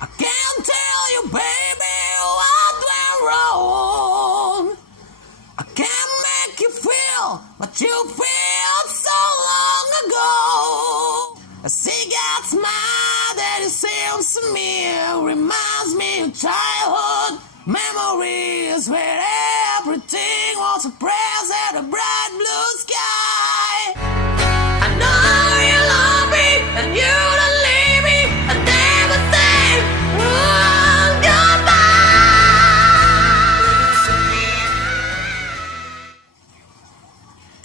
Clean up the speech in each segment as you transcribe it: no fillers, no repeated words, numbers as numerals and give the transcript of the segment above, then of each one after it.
I can't tell you, baby, what went wrong. I can't make you feel what you felt so long ago. A cigarette smile that it seems to me reminds me of childhood memories where everything was a press at a bright blue sky. I know you love me and you don't leave me. I never say goodbye.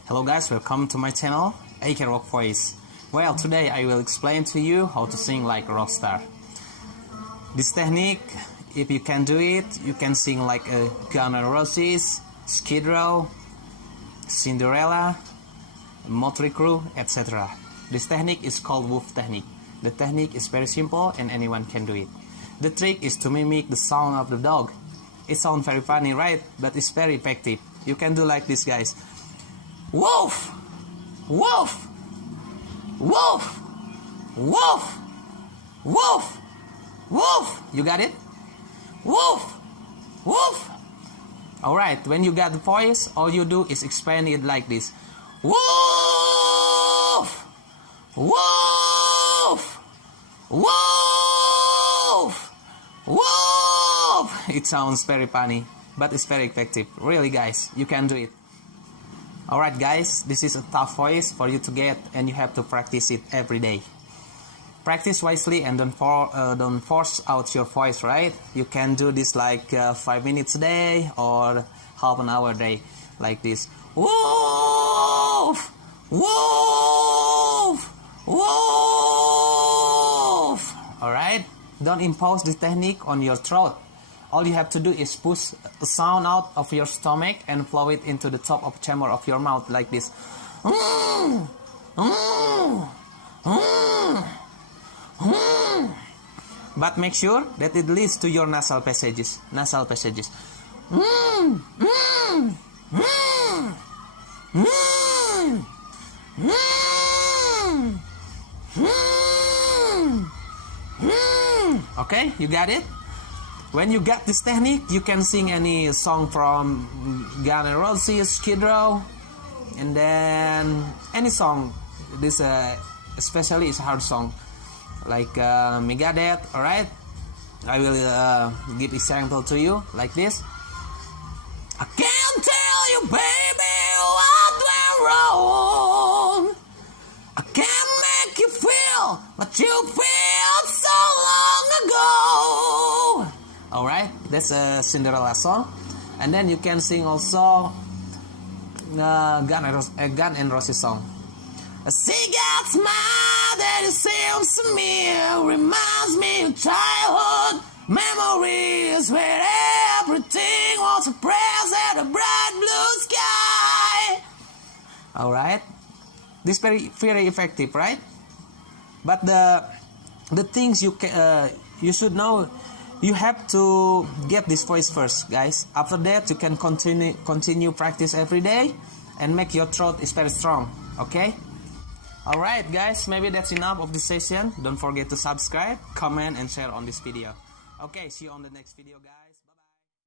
Hello guys, welcome to my channel, AK Rock Voice. Well, today I will explain to you how to sing like a rock star. This technique, if you can do it, you can sing like a Guns N' Roses, Skid Row, Cinderella, Motley Crue, etc. This technique is called wolf technique. The technique is very simple and anyone can do it. The trick is to mimic the sound of the dog. It sounds very funny, right? But it's very effective. You can do like this, guys. Wolf! Wolf! Wolf! Wolf! Wolf! Wolf! You got it? Wolf! Wolf! Alright, when you got the voice, all you do is expand it like this. Wolf! Wolf! Wolf! Wolf! It sounds very funny, but it's very effective. Really, guys, you can do it. Alright guys, this is a tough voice for you to get and you have to practice it every day. Practice wisely and don't force out your voice, right? You can do this like 5 minutes a day or half an hour a day, like this. Wolf! Wolf! Wolf! Alright? Don't impose this technique on your throat. All you have to do is push a sound out of your stomach and flow it into the top of chamber of your mouth like this. But make sure that it leads to your nasal passages. Nasal passages. Okay, you got it? When you got this technique, you can sing any song from Guns N' Roses, Skid Row, and then any song. This especially is a hard song, like Megadeth. All right, I will give example to you like this. I can't tell you, baby, what went wrong. I can't make you feel what you felt so long ago. Alright, that's a Cinderella song. And then you can sing also Guns N' Roses song. A cigarette smile that it seems to me reminds me of childhood memories where everything was a press at a bright blue sky. Alright, this very effective, right? But the things you should know. You have to get this voice first, guys. After that, you can continue practice every day and make your throat is very strong. Okay? Alright, guys. Maybe that's enough of this session. Don't forget to subscribe, comment, and share on this video. Okay, see you on the next video, guys.